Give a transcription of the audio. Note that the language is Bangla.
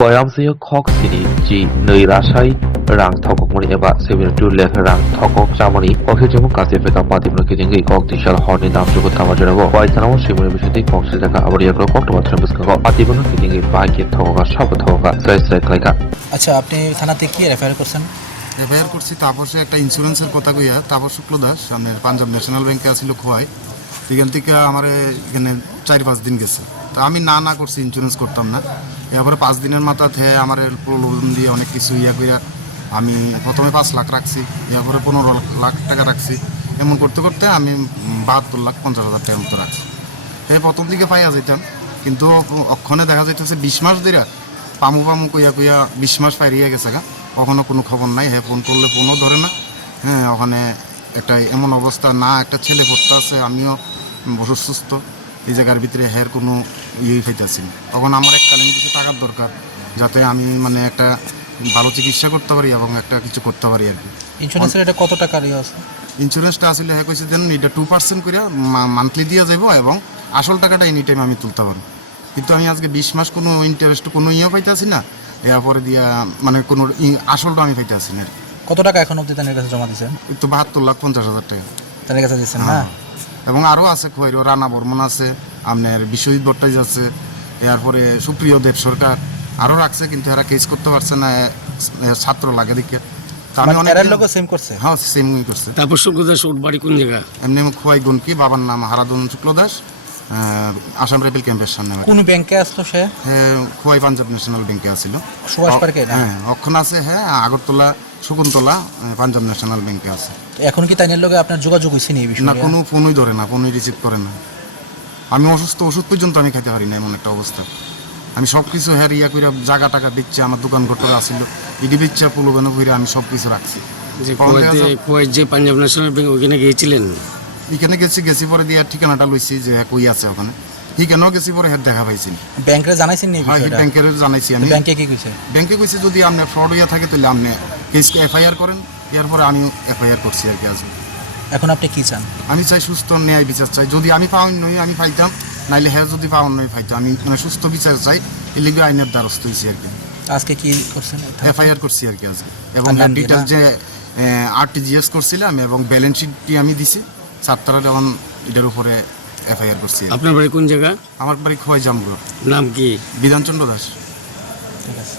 Boyamsiya Kok City ji Nui Rasai Rang Thokok Mani Eba 72 Lek Rang Thokok Chamani Okhijemu Kasife Kapati Mukijingi Kok Tishal Horni Dam Jugo Tamajanabo Boytanamo Shimuri Bishiti Kok Sitaka Abria Kok Tomatram Biskago Atibano Kijingi Baki Thoka Shab Thoka Sai Klaika আচ্ছা আপনি থানাতে কি রেফার করছেন? রেফায়ার করছি তাপসে একটা ইন্স্যুরেন্সের কথা কইয়া তাপস শুক্ল দাস সামনে পাঞ্জাব ন্যাশনাল ব্যাংকে আসিল খোয়াই এখান থেকে আমার এখানে 4-5 দিন গেছে। তা আমি না করছি ইন্স্যুরেন্স করতাম না। এরপরে 5 দিনের মাথাতে আমার প্রলোভন দিয়ে অনেক কিছু কইয়া আমি প্রথমে 5 লাখ রাখছি, এরপরে 15 লাখ টাকা রাখছি। এমন করতে করতে আমি 72,50,000 টাকার মতো রাখছি। প্রথম দিকে পাইয়া যেতাম, কিন্তু অক্ষণে দেখা যাইতেছে 20 মাস ধরে পামু কইয়া 20 মাস পাইরিয়ে গেছে গা, কখনো কোনো খবর নাই। ফোন করলে ফোনও ধরে না। ওখানে একটা এমন অবস্থা, না একটা ছেলে পড়তে আছে, আমিও অসুস্থ, এই জায়গার ভিতরে কোনো পাইতেছি না। তখন আমার এককালীন কিছু টাকার দরকার, যাতে আমি মানে একটা ভালো চিকিৎসা করতে পারি এবং একটা কিছু করতে পারি আর কি। ইন্স্যুরেন্সের এটা কত টাকার আছে? ইন্স্যুরেন্সটা আসলে কইছে দেন এটা 2% করে মান্থলি দিয়ে যাব এবং আসল টাকাটা এনি টাইম আমি তুলতে পারি। কিন্তু আমি আজকে 20 মাস কোনো ইন্টারেস্ট কোনো পাইতেছি না, এরপরে দিয়া মানে কোনো আসলটা আমি পাইতেছি না। কত টাকা এখন অবধি তাদের কাছে জমা দিয়েছেন? তো 72,50,000 টাকা তাদের কাছে দিয়েছেন না? এবং আরও আছে খৈরো রানা বর্মন আছে, আপনার বিশ্বজিৎ ভট্টাচার্য আছে, এরপরে সুপ্রিয় দেব সরকার আরও রাখছে, কিন্তু এরা কেস করতে পারছে না, ছাত্র লাগে দিকে। আমি অনেক লোক সেম করছে। হ্যাঁ, সেমই করছে। তারপর শুক্ল দাস ওর বাড়ি কোন জায়গা? এমনি খোয়াই গুনকি, বাবার নাম হারাদন শুক্ল দাস, আসাম রাইফেল ক্যাম্পের সামনে। কোন ব্যাংকে আসতো সে? খোয়াই পাঞ্জাব ন্যাশনাল ব্যাংকে আসছিল। সুভাষ পার্কে? হ্যাঁ, অক্ষণ আছে। আগরতলা শকুন্তলা পাঞ্জাব ন্যাশনাল ব্যাংকে আছে। এখন কি তাইনের লগে আপনার যোগাযোগ হইছে নি এই বিষয়ে? না, কোনো ফোনই ধরে না, ফোনই রিসিভ করে না। আমি অসুস্থ, ওষুধ পর্যন্ত আমি খাইতে পারি না, এমন একটা অবস্থা। আমি সব কিছু করে জায়গা টাকা দিচ্ছে, আমার দোকান ঘটে আসছিল, ইডি বিচ্ছা পুলোবেনো করে আমি সব কিছু রাখছি। কুয়েত যে পাঞ্জাব ন্যাশনাল ব্যাংক ওইখানে গিয়েছিলেন? এখানে গেছি পরে দিয়ে ঠিকানাটা লইছি যে কই আছে ওখানে। ঠিকানাও গেছি পরে দেখা পাইছি। ব্যাংকে জানাইছেন নি? হ্যাঁ, ব্যাংকের জানাইছি আমি। ব্যাংকে কি কইছে? ব্যাংকে কইছে যদি আপনি ফ্রড হইয়া থাকে তাহলে আপনি কেস এফআইআর করেন। এরপরে আমি এফআইআর করছি আর কি। আজ এখন আপনি কি চান? আমি চাই সুস্থ ন্যায় বিচার চাই। যদি আমি পাওয়ার নই আমি পাইতাম, নাইলে যদি পাওয়ার নই পাইতাম। আমি মানে সুস্থ বিচার চাই, এর লিগে আইনের দ্বারস্থ হয়েছি আর কি। আজকে কি করছেন? এফআইআর করছি আর কি আজ। এবং ডিটেলস যে আরটিজিএস করছিলাম এবং ব্যালেন্স শিটটি আমি দিছি 7 তারিখ, এখন এটার উপরে এফআইআর করছি। আপনার বাড়ি কোন জায়গা? আমার বাড়ি খোয়াই জামগড়। নাম কি? বিধানচন্দ্র দাস। ঠিক আছে।